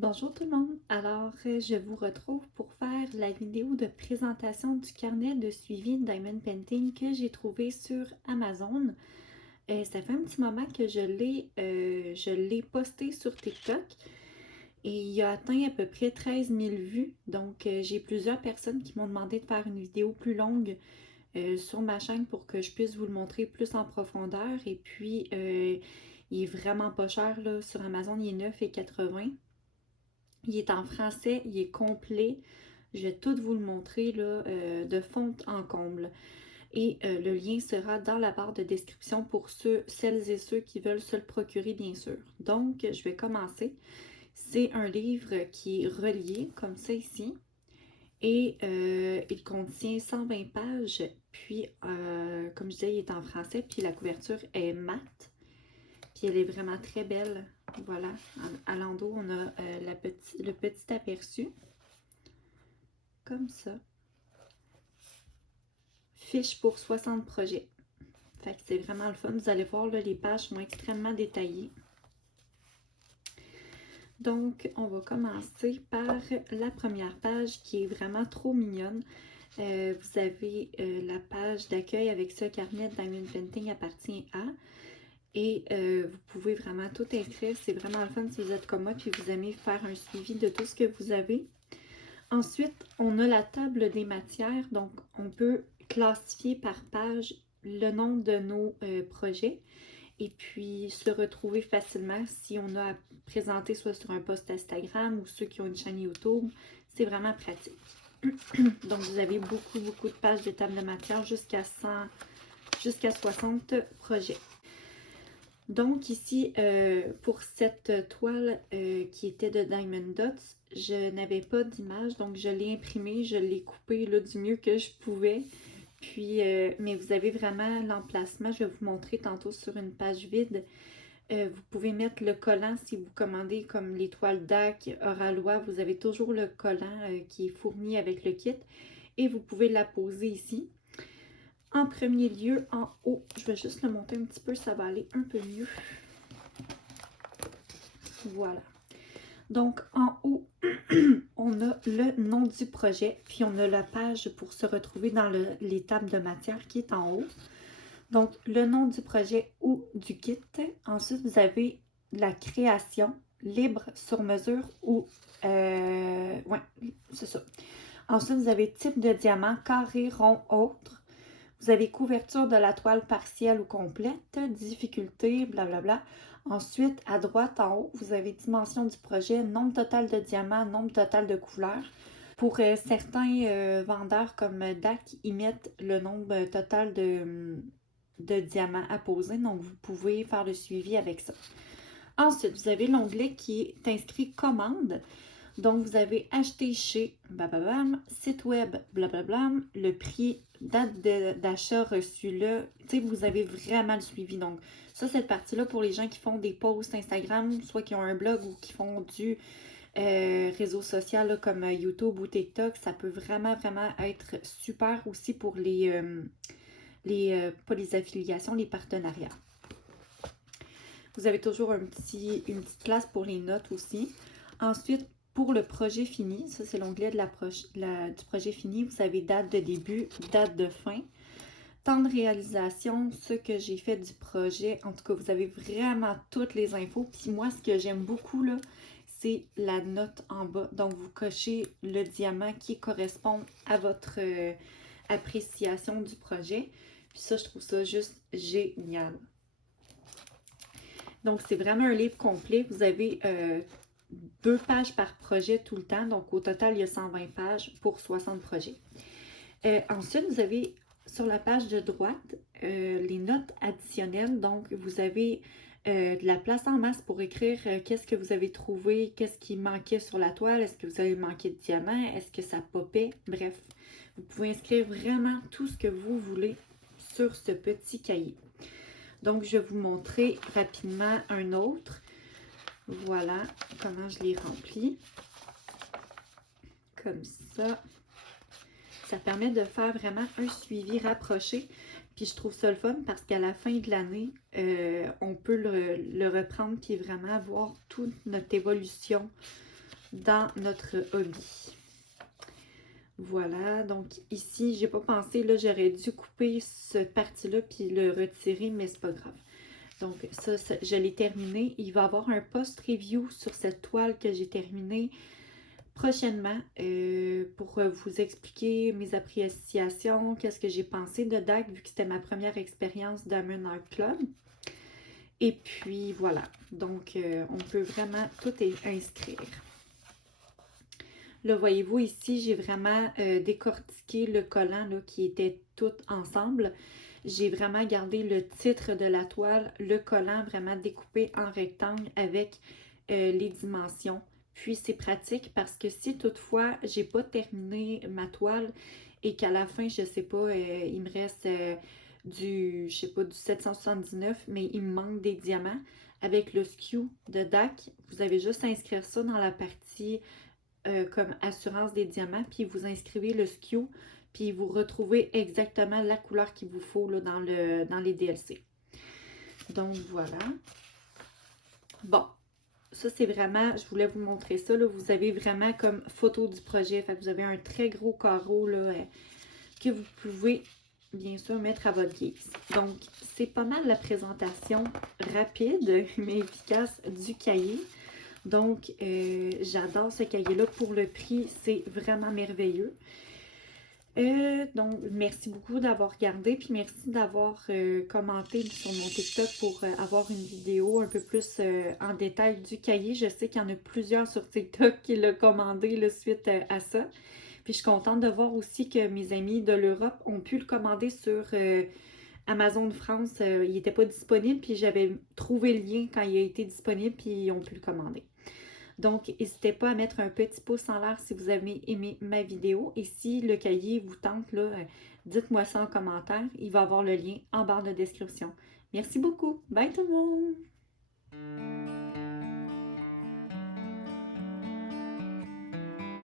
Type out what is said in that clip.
Bonjour tout le monde! Alors, je vous retrouve pour faire la vidéo de présentation du carnet de suivi Diamond Painting que j'ai trouvé sur Amazon. Ça fait un petit moment que je l'ai posté sur TikTok et il a atteint à peu près 13 000 vues. Donc, j'ai plusieurs personnes qui m'ont demandé de faire une vidéo plus longue sur ma chaîne pour que je puisse vous le montrer plus en profondeur. Et puis, il est vraiment pas cher là, sur Amazon, il est 9,80 $. Il est en français, il est complet. Je vais tout vous le montrer là, de fond en comble. Et le lien sera dans la barre de description pour celles et ceux qui veulent se le procurer, bien sûr. Donc, je vais commencer. C'est un livre qui est relié, comme ça ici. Et il contient 120 pages. Puis, comme je disais, il est en français. Puis la couverture est mate. Puis elle est vraiment très belle. Voilà, à l'endos, on a le petit aperçu. Comme ça. Fiche pour 60 projets. Fait que c'est vraiment le fun. Vous allez voir, là, les pages sont extrêmement détaillées. Donc, on va commencer par la première page qui est vraiment trop mignonne. Vous avez la page d'accueil avec ce carnet Diamond Painting appartient à. Et vous pouvez vraiment tout écrire. C'est vraiment le fun si vous êtes comme moi puis vous aimez faire un suivi de tout ce que vous avez. Ensuite, on a la table des matières. Donc, on peut classifier par page le nombre de nos projets et puis se retrouver facilement si on a à présenter soit sur un post Instagram ou ceux qui ont une chaîne YouTube. C'est vraiment pratique. Donc, vous avez beaucoup de pages de table de matière jusqu'à 60 projets. Donc ici, pour cette toile qui était de Diamond Dots, je n'avais pas d'image, donc je l'ai imprimée, je l'ai coupée là, du mieux que je pouvais. Puis, mais vous avez vraiment l'emplacement, je vais vous montrer tantôt sur une page vide. Vous pouvez mettre le collant si vous commandez comme les toiles DAC, Oralois, vous avez toujours le collant qui est fourni avec le kit. Et vous pouvez la poser ici. En premier lieu, en haut, je vais juste le monter un petit peu, ça va aller un peu mieux. Voilà. Donc, en haut, on a le nom du projet, puis on a la page pour se retrouver dans les tables de matière qui est en haut. Donc, le nom du projet ou du kit. Ensuite, vous avez la création libre sur mesure ou... ouais, c'est ça. Ensuite, vous avez type de diamant, carré, rond, autre. Vous avez couverture de la toile partielle ou complète, difficulté, blablabla. Ensuite, à droite en haut, vous avez dimension du projet, nombre total de diamants, nombre total de couleurs. Pour certains vendeurs comme DAC, ils mettent le nombre total de diamants à poser. Donc, vous pouvez faire le suivi avec ça. Ensuite, vous avez l'onglet qui est inscrit commande. Donc, vous avez acheté chez bababam, site web, blablabla, le prix, date d'achat reçu là. Tu sais, vous avez vraiment le suivi. Donc, ça, cette partie-là, pour les gens qui font des posts Instagram, soit qui ont un blog ou qui font du réseau social là, comme YouTube ou TikTok, ça peut vraiment être super aussi pour pas les affiliations, les partenariats. Vous avez toujours une petite place pour les notes aussi. Ensuite, pour le projet fini, ça c'est l'onglet du projet fini, vous avez date de début, date de fin, temps de réalisation, ce que j'ai fait du projet. En tout cas, vous avez vraiment toutes les infos. Puis moi, ce que j'aime beaucoup, là, c'est la note en bas. Donc, vous cochez le diamant qui correspond à votre appréciation du projet. Puis ça, je trouve ça juste génial. Donc, c'est vraiment un livre complet. Vous avez 2 pages par projet tout le temps. Donc, au total, il y a 120 pages pour 60 projets. Ensuite, vous avez sur la page de droite les notes additionnelles. Donc, vous avez de la place en masse pour écrire qu'est-ce que vous avez trouvé, qu'est-ce qui manquait sur la toile, est-ce que vous avez manqué de diamants, est-ce que ça popait. Bref, vous pouvez inscrire vraiment tout ce que vous voulez sur ce petit cahier. Donc, je vais vous montrer rapidement un autre. Voilà comment je l'ai rempli. Comme ça. Ça permet de faire vraiment un suivi rapproché. Puis je trouve ça le fun parce qu'à la fin de l'année, on peut le reprendre puis vraiment voir toute notre évolution dans notre hobby. Voilà, donc ici, j'ai pas pensé, là, j'aurais dû couper cette partie-là puis le retirer, mais c'est pas grave. Donc ça, je l'ai terminé. Il va y avoir un post-review sur cette toile que j'ai terminée prochainement pour vous expliquer mes appréciations, qu'est-ce que j'ai pensé de DAC, vu que c'était ma première expérience d'Amen Art Club. Et puis voilà, donc on peut vraiment tout inscrire. Là, voyez-vous ici, j'ai vraiment décortiqué le collant là, qui était tout ensemble. J'ai vraiment gardé le titre de la toile, le collant vraiment découpé en rectangle avec les dimensions. Puis c'est pratique parce que si toutefois j'ai pas terminé ma toile et qu'à la fin, je sais pas, il me reste je sais pas, du 779, mais il me manque des diamants. Avec le SKU de DAC, vous avez juste à inscrire ça dans la partie comme assurance des diamants, puis vous inscrivez le SKU, puis vous retrouvez exactement la couleur qu'il vous faut là, dans les DLC. Donc voilà. Bon, ça c'est vraiment, je voulais vous montrer ça, là, vous avez vraiment comme photo du projet, fait que vous avez un très gros carreau là, que vous pouvez bien sûr mettre à votre guise. Donc c'est pas mal la présentation rapide mais efficace du cahier. Donc, j'adore ce cahier-là. Pour le prix, c'est vraiment merveilleux. Donc, merci beaucoup d'avoir regardé. Puis, merci d'avoir commenté sur mon TikTok pour avoir une vidéo un peu plus en détail du cahier. Je sais qu'il y en a plusieurs sur TikTok qui l'ont commandé là, suite à ça. Puis, je suis contente de voir aussi que mes amis de l'Europe ont pu le commander sur Amazon France. Il n'était pas disponible. Puis, j'avais trouvé le lien quand il a été disponible. Puis, ils ont pu le commander. Donc, n'hésitez pas à mettre un petit pouce en l'air si vous avez aimé ma vidéo. Et si le cahier vous tente, dites-moi ça en commentaire. Il va y avoir le lien en barre de description. Merci beaucoup. Bye tout le monde!